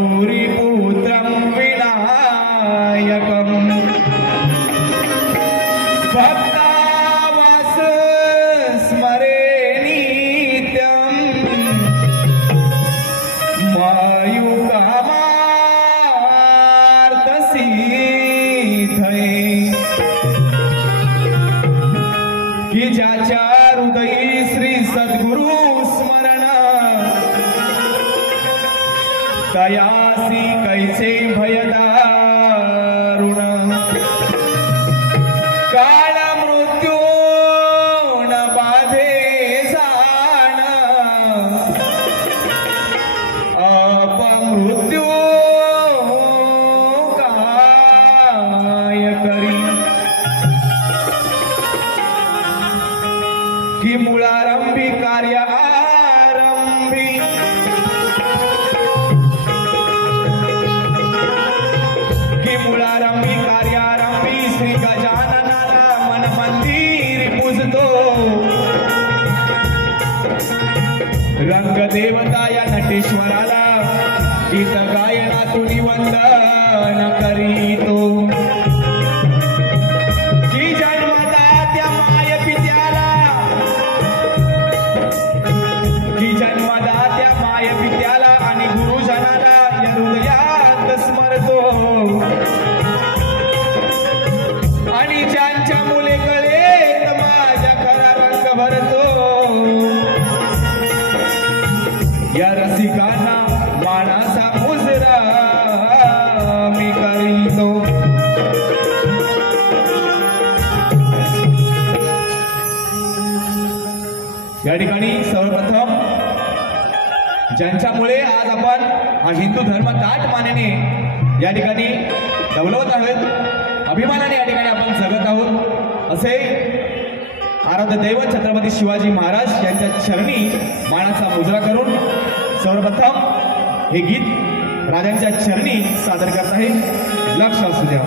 गौरीपुत्रं विनायकं भक्तावास स्मरे नित्यं मायुकामार्थसिद्धये की ज्याच्या हृदयी श्री सद्गुरु स्मरण तयासी कैसे भयदारुण काळ मृत्यू न बाधे जाण अपमृत्यू काय करी की मूळारंभी कार्य आरंभी मूळारंभी कार्यारंभी श्री गजाननाला मन मंदिर पूजतो रंग देवता या नटेश्वराला गीत गायनातून वंदन करीतो की जन्मदात्या माय पित्याला आणि गुरुजनाला या हृदयात स्मरतो आणि ज्यांच्या मुले कळेत माझ्या खरा रंग भरतो या रसिकांना मानाचा मुजरा मी करीतो या ठिकाणी सर्वप्रथम ज्यांच्यामुळे आज आपण हा हिंदू धर्म ताट मानेने या ठिकाणी दौलवत आहोत, अभिमानाने या ठिकाणी आपण जगत आहोत असे आराध्य दैवत छत्रपती शिवाजी महाराज यांच्या चरणी मानाचा मुजरा करून सर्वप्रथम हे गीत राजांच्या चरणी सादर करत आहे. लक्ष असू द्या.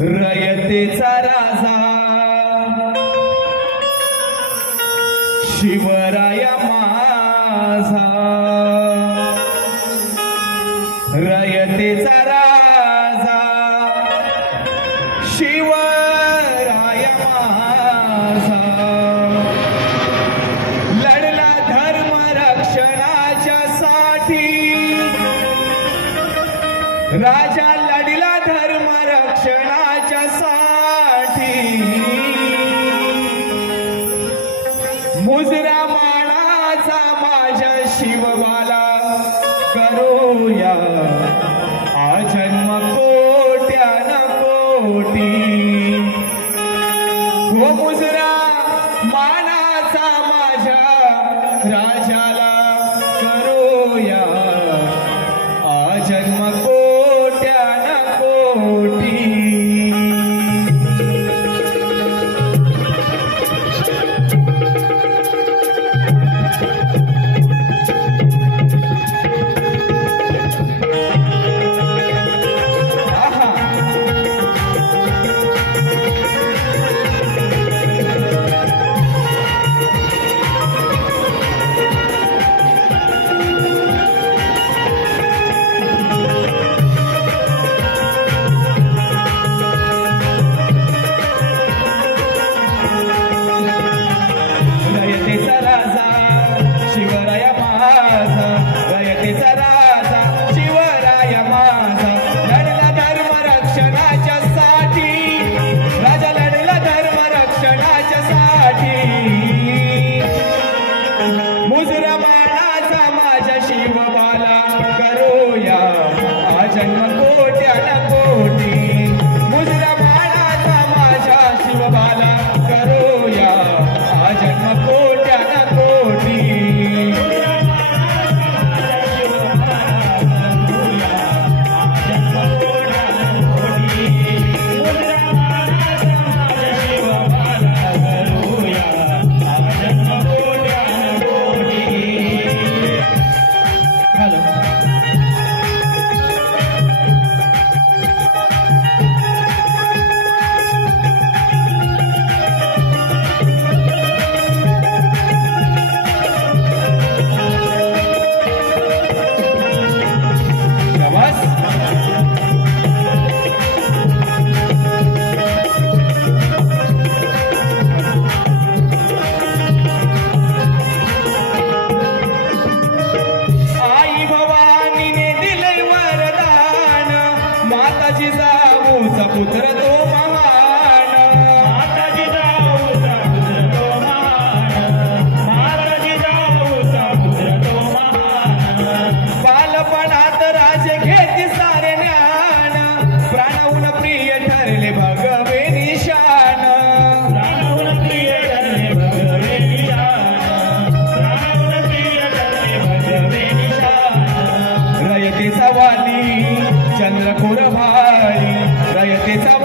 रयतेचा राजा शिवराया माझा रयतेचा राजा शिवराया माझा लढला धर्म रक्षणाच्या साठी राजा लढला धर्म रक्षणाच्या साठी मुजरा मानाचा माझ्या शिवबाला करूया आजन्म कोट्यान कोटी हो मुजरा मानाचा माझ्या राजाला करूया आजन्म कोट्यान कोटी. माझा रयतेचा राजा शिवराय माझा लढला धर्म रक्षणाच्या साठी राजा लढला धर्म रक्षणाच्या साठी मुजरमानाचा माझ्या शिवबाला करूया जन्म कोट्यान कोटी मुजरमानाचा माझ्या शिवबाला करूया जन्म कोट्यान कोटी पुत्र तो महान माताजी जाऊचा पुत्र तो महान माताजी जाऊचा पुत्र तो महान बालपणात राजे घेते सारे ज्ञान प्राणाहून प्रिय ठरले भगवे निशान प्राणाहून प्रिय ठरले भगवे निशान प्राणाहून प्रिय ठरले भगवे निशान रयतेचा वाली चंद्रकोर भाई रयतेचा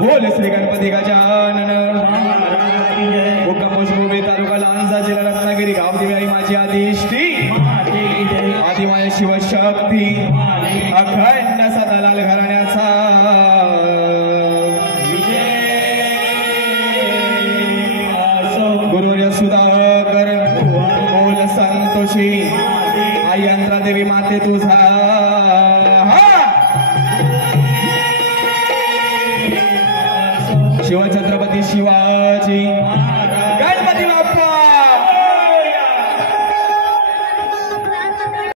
बोल श्री गणपती गजानन मुक्काम पुष्पभूमी तालुका लांजा जिल्हा रत्नागिरी गाव दिवे आई माझी आदिष्टी आदिमाय शिवशक्ती अखंड सदालाल घराण्याचा गुरुवर्य सुधाकर बोल संतोषी आई अंतरादेवी माते तुझा शिवछत्रपती शिवा